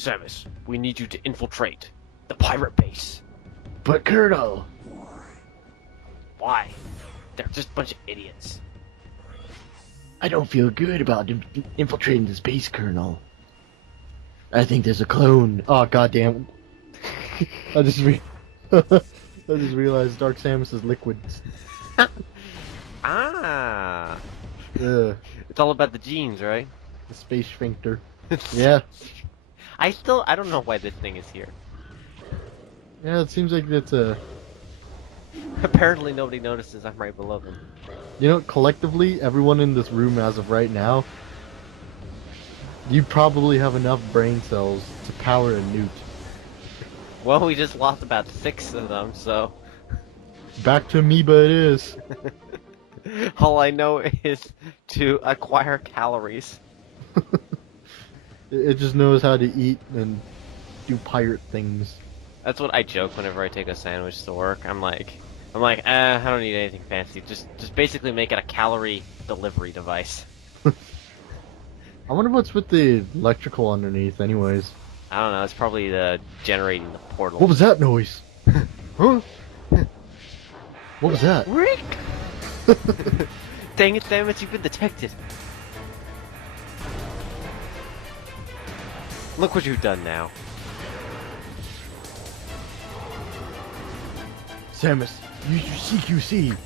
Samus, we need you to infiltrate the pirate base. But Colonel, Why? They're just a bunch of idiots. I don't feel good about infiltrating this base, Colonel. I think there's a clone. Oh goddamn! I just realized Dark Samus is liquid. Ah, Ugh, it's all about the genes, right? the space sphincter. Yeah, I don't know why this thing is here. yeah. It seems like it's a. Apparently nobody notices I'm right below them. You know, collectively, everyone in this room as of right now, you probably have enough brain cells to power a newt. Well, we just lost about 6 of them, so... Back to amoeba it is. all I know is to acquire calories. It just knows how to eat and do pirate things. That's what I joke whenever I take a sandwich to work. I'm like, I don't need anything fancy. Just basically make it a calorie delivery device. I wonder what's with the electrical underneath anyways. I don't know, it's probably the generating the portal. What was that noise? Huh? What was that? Rick! Dang it, Samus, you've been detected. Look what you've done now. Samus, use your CQC.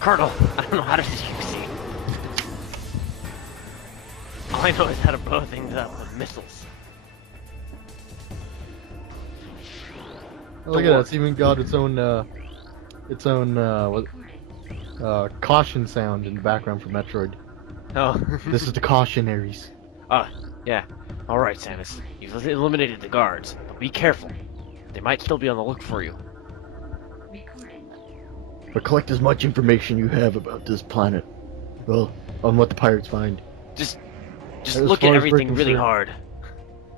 Colonel, I don't know how to CQC. All I know is how to blow things up with missiles. Oh, look at that, it's even got its own caution sound in the background for Metroid. Oh. This is the cautionaries. Yeah. Alright, Samus. You've eliminated the guards, but be careful. They might still be on the look for you. But collect as much information you have about this planet. Well, on what the pirates find. Just As look far at as we're everything really concerned- hard.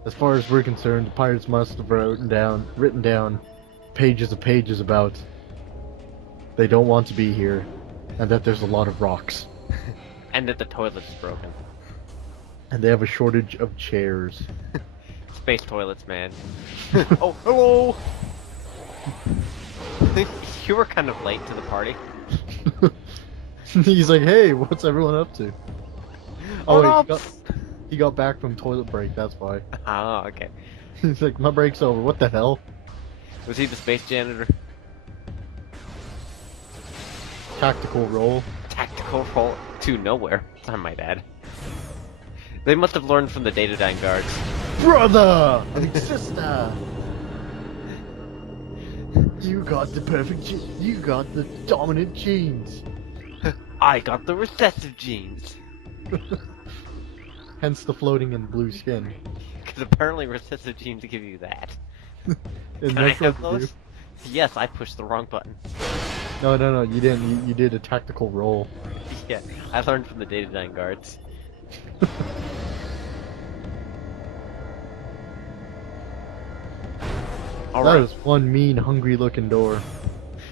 As far as we're concerned, the pirates must have written down pages about they don't want to be here, and that there's a lot of rocks. And that the toilet is broken. And they have a shortage of chairs. Space toilets, man. Oh, hello! You were kind of late to the party. He's like, hey, what's everyone up to? Oh, wait, no. he got back from toilet break, that's why. Oh, okay. He's like, my break's over, what the hell? Was he the space janitor? Tactical roll. Tactical roll to nowhere, I might add. They must have learned from the Datadyne guards. Brother! I mean, sister! You got the perfect you got the dominant genes. I got the recessive genes. Hence the floating in blue skin. Because apparently recessive genes give you that. In Can I Metroid have you those? do. Yes, I pushed the wrong button. No, you didn't. You did a tactical roll. Yeah, I learned from the Datadyne guards. That Alright, is one mean, hungry-looking door.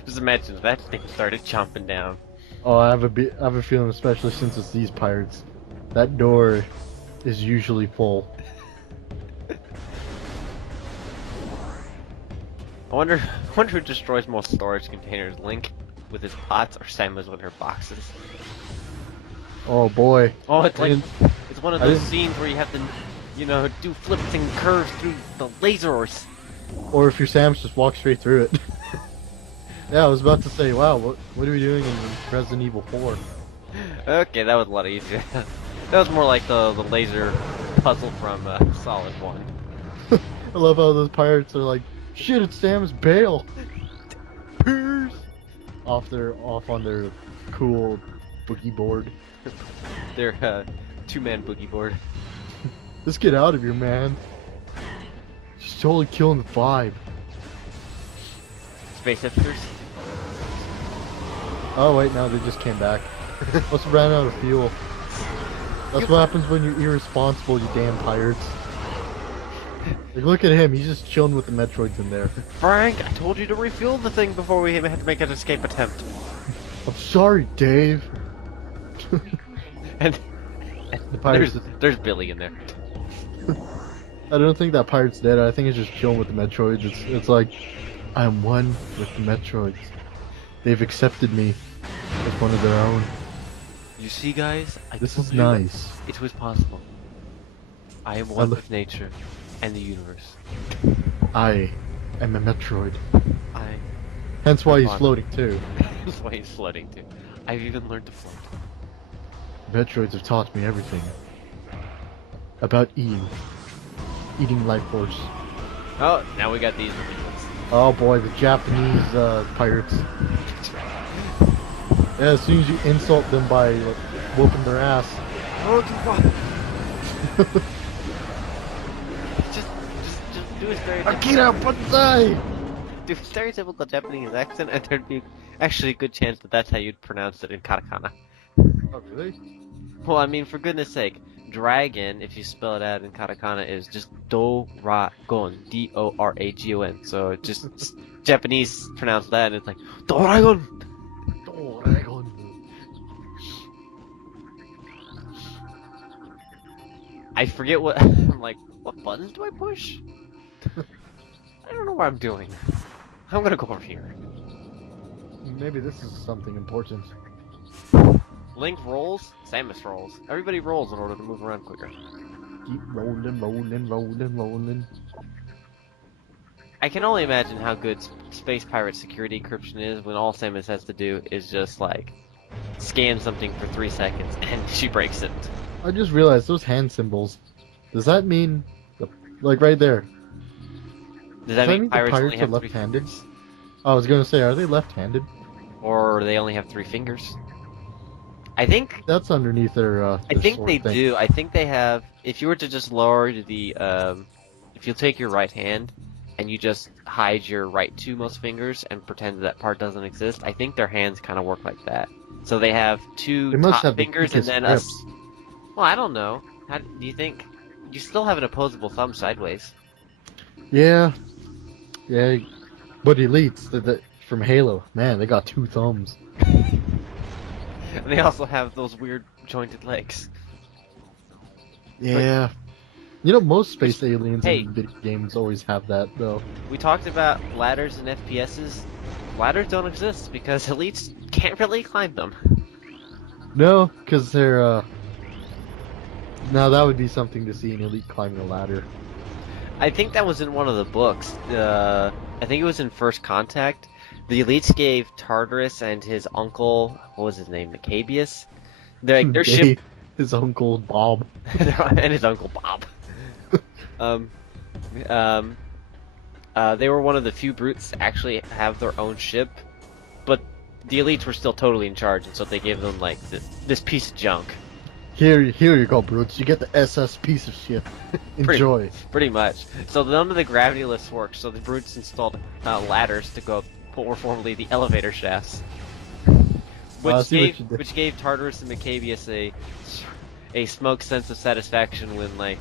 just imagine if that thing started chomping down. Oh, I have a feeling, especially since it's these pirates, that door is usually full. I wonder who destroys most storage containers, Link with his pots or Samus with her boxes. Oh boy. Oh, it's I like, didn't- it's one of I those didn't- scenes where you have to, you know, do flips and curves through the lasers. Or if your Samus just walks straight through it. Yeah, I was about to say, wow, what are we doing in Resident Evil 4? Okay, that was a lot easier. That was more like the laser puzzle from Solid 1. I love how those pirates are like, shit, it's Samus, bail! Peace! Off on their cool boogie board. Their two-man boogie board. Let's get out of here, man. She's totally killing the vibe. Space hipsters. Oh wait, no, they just came back. Must have ran out of fuel. That's what happens when you're irresponsible, you damn pirates. Like, look at him, he's just chilling with the Metroids in there. Frank, I told you to refuel the thing before we had to make an escape attempt. I'm sorry, Dave. And The pirates there's Billy in there. I don't think that pirate's dead. I think it's just chilling with the Metroids. It's like, I'm one with the Metroids. They've accepted me as one of their own. You see, guys? This is nice. It was possible. I am one with nature and the universe. I am a Metroid. I. Hence why he's floating too. That's why he's floating too. I've even learned to float. Metroids have taught me everything about eating life force. Oh, now we got these ones. Oh boy, the Japanese pirates. Yeah, as soon as you insult them by like, whooping their ass. just do a stereotypical. Akira Banzai! Do a stereotypical Japanese accent, and there'd be actually a good chance that that's how you'd pronounce it in katakana. Oh really? Well, I mean, for goodness sake, dragon, if you spell it out in katakana, is just Doragon, D-O-R-A-G-O-N. So just Japanese pronounce that, and it's like Doragon. Doragon. I forget what I'm like. What buttons do I push? I don't know what I'm doing. I'm gonna go over here. Maybe this is something important. Link rolls, Samus rolls. Everybody rolls in order to move around quicker. Keep rolling, rolling, rolling, rolling. I can only imagine how good Space Pirate security encryption is when all Samus has to do is just like scan something for 3 seconds and she breaks it. I just realized those hand symbols. Does that mean, like right there? Does that mean the pirates only are have 3 left-handed? fingers? I was gonna say, are they left-handed? Or they only have 3 fingers? I think That's underneath their. I their think sword they thing. do. I think they have. If you were to just lower the, if you take your right hand and you just hide your right 2 most fingers and pretend that part doesn't exist, I think their hands kind of work like that. So they have 2 They must top have the fingers and quickest then grip. us. Well, I don't know. How do you think? You still have an opposable thumb sideways. Yeah. Yeah. But elites, from Halo, man, they got 2 thumbs. And they also have those weird jointed legs. Yeah. You know, most space aliens Hey. in video games always have that, though. We talked about ladders and FPSs. Ladders don't exist because elites can't really climb them. No, because they're, Now that would be something to see an elite climbing a ladder. I think that was in one of the books. I think it was in First Contact. The elites gave Tartarus and his uncle, what was his name, Maccabeus? Their ship, His uncle Bob. and his uncle Bob. They were one of the few brutes to actually have their own ship, but the elites were still totally in charge, and so they gave them like this piece of junk. Here you go, brutes. You get the SS piece of shit. Enjoy. Pretty much. So none of the gravity lifts worked, so the brutes installed ladders to go up what were formerly the elevator shafts. Which gave Tartarus and Maccabeus a smug sense of satisfaction when like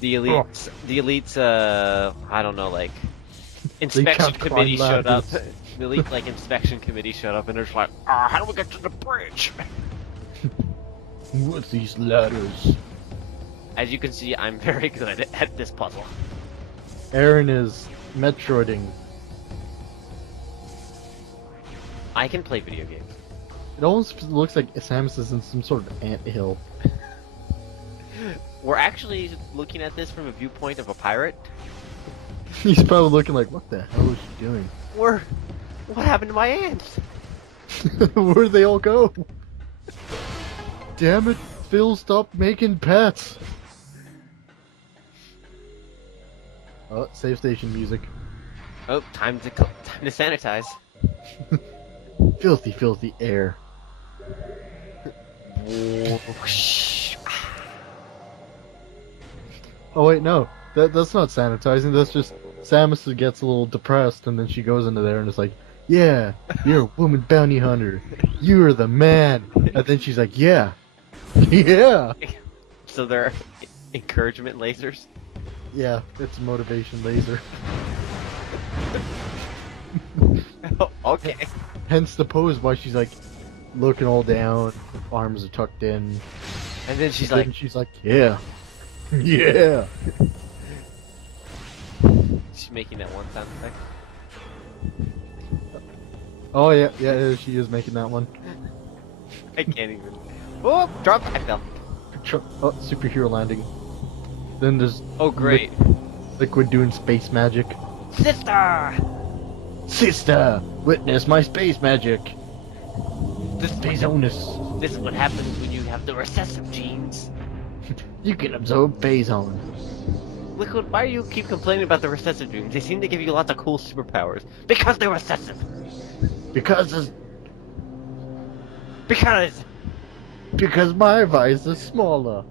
the elites I don't know, like inspection committee showed up. The elite like inspection committee showed up and they're just like, how do we get to the bridge? What's these ladders? As you can see, I'm very good at this puzzle. Aaron is Metroiding. I can play video games. It almost looks like Samus is in some sort of anthill. We're actually looking at this from a viewpoint of a pirate. He's probably looking like, what the hell is she doing? What happened to my ants? Where'd they all go? Damn it, Phil, stop making pets! Oh, save station music. Oh, time to sanitize. Filthy, filthy air. Oh wait, no. That's not sanitizing, that's just Samus gets a little depressed and then she goes into there and is like, yeah, you're a woman bounty hunter. You're the man. And then she's like, yeah. Yeah. So they're encouragement lasers? Yeah, it's a motivation laser. Oh, okay. Hence the pose why she's like looking all down, arms are tucked in. And then she's Then like, she's like, yeah. Yeah. She's making that one sound effect. Oh yeah, she is making that one. I can't even. Oh, drop! I fell. Oh, superhero landing. Then there's Oh, great. Liquid doing space magic. Sister! Sister, witness my space magic. This Phasonus. is what happens when you have the recessive genes. You can absorb phazon. Liquid, why do you keep complaining about the recessive genes? They seem to give you lots of cool superpowers. Because they're recessive. Because my vice is smaller.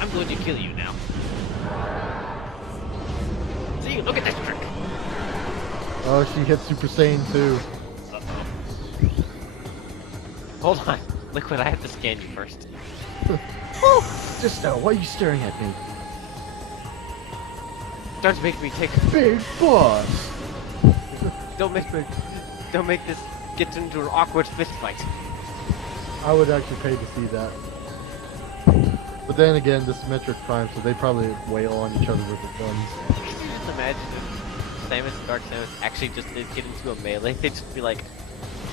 I'm going to kill you now. See, look at this trick. Oh, she hit Super Saiyan 2. Uh-oh. Hold on. Liquid, I have to scan you first. Oh, sister, why are you staring at me? Don't make me take... Big boss. Don't make this get into an awkward fist fight. I would actually pay to see that. But then again, this is Metroid Prime, so they probably wail on each other with the guns. Can you just imagine if Samus and Dark Samus actually just did get into a melee? They'd just be like...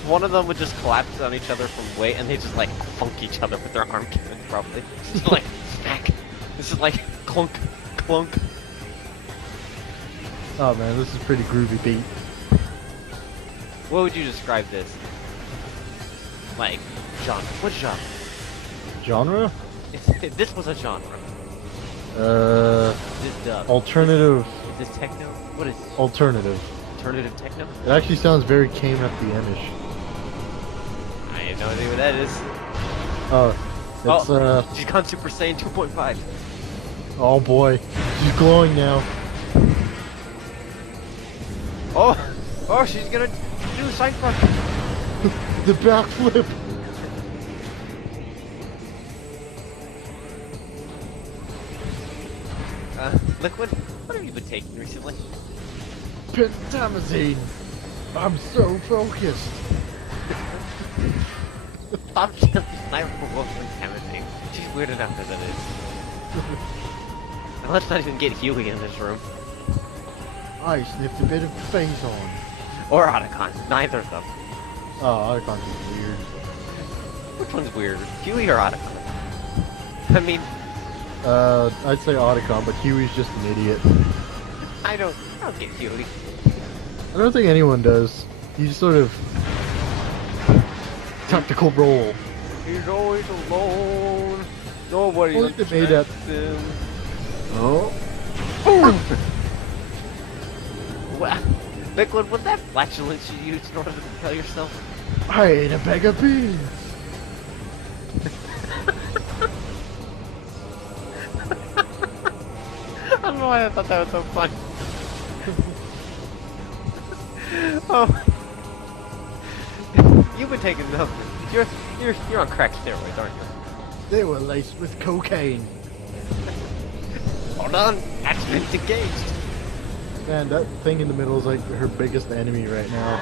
One of them would just collapse on each other from weight, and they just like funk each other with their arm cannons, probably. Just like, smack. This is like, clunk, clunk. Oh man, this is pretty groovy beat. What would you describe this? Like, genre. What genre? Genre? If this was a genre. This dub. Alternative. Is this techno? What is this? Alternative. Alternative techno? It actually sounds very Came at the Enish. I have no idea what that is. It's She's gone Super Saiyan 2.5. oh boy, she's glowing now. Oh, she's gonna do a side front. The backflip. Liquid, what have you been taking recently? Pentamazine. I'm so focused. Stop killing Sniper for what contaminating. She's weird enough as it is. And let's not even get Huey in this room. I sniffed a bit of phazon. Or Otacon. Neither of them. Oh, Otacon's weird. Which one's weird? Huey or Otacon? I mean... I'd say Otacon, but Huey's just an idiot. I don't get Huey. I don't think anyone does. He's sort of... tactical role. He's always alone. Nobody Well, they made that- him. Oh. Wow. Liquid, was that flatulence you used in order to propel yourself? I ate a bag of beans. I don't know why I thought that was so fun. Oh. You've been taking them. You're on crack steroids, aren't you? They were laced with cocaine. Hold on, attachment engaged. Man, that thing in the middle is like her biggest enemy right now.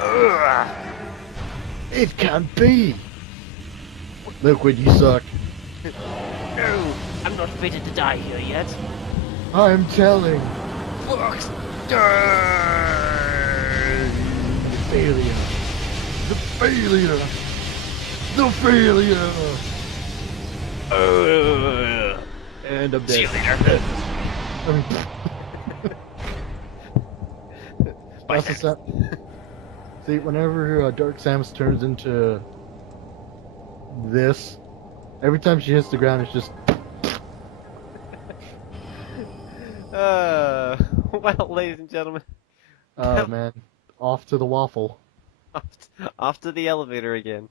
Ugh. It can't be! Liquid, you suck. No, I'm not fated to die here yet. I'm telling. Fox. The failure. The failure. The failure. And I'm dead. See you later. I mean, that's the sa- See, whenever Dark Samus turns into this, every time she hits the ground, it's just. Well, ladies and gentlemen, Oh man, off to the waffle. off to the elevator again.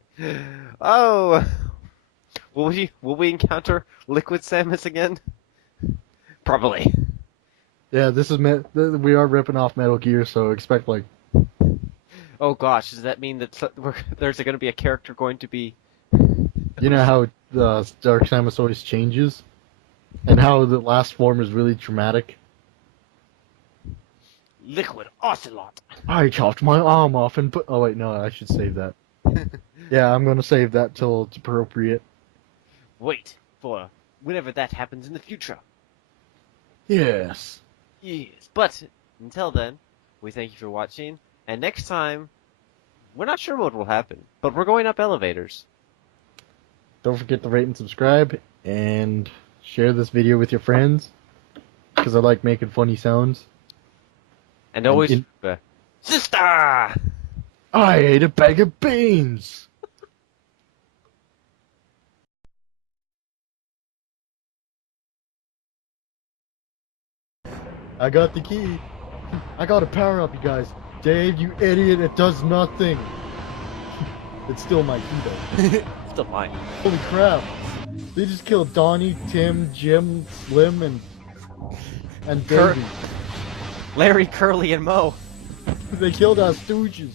Oh, will we encounter Liquid Samus again? Probably. Yeah, this is we are ripping off Metal Gear, so expect like. Oh gosh, does that mean that there's going to be a character going to be? You know how Dark Samus always changes, and how the last form is really traumatic. Liquid Ocelot. I chopped my arm off and put. Oh wait, no, I should save that. Yeah, I'm gonna save that till it's appropriate. Wait for whenever that happens in the future. Yes. Yes. But until then, we thank you for watching. And next time, we're not sure what will happen, but we're going up elevators. Don't forget to rate and subscribe, and share this video with your friends, because I like making funny sounds. And always, sister! I ate a bag of beans! I got the key. I got a power up, you guys. Dave, you idiot, it does nothing. It's still my key, though. Still mine. Holy crap. They just killed Donnie, Tim, Jim, Slim, and Davey. Larry, Curly, and Moe. They killed our stooges.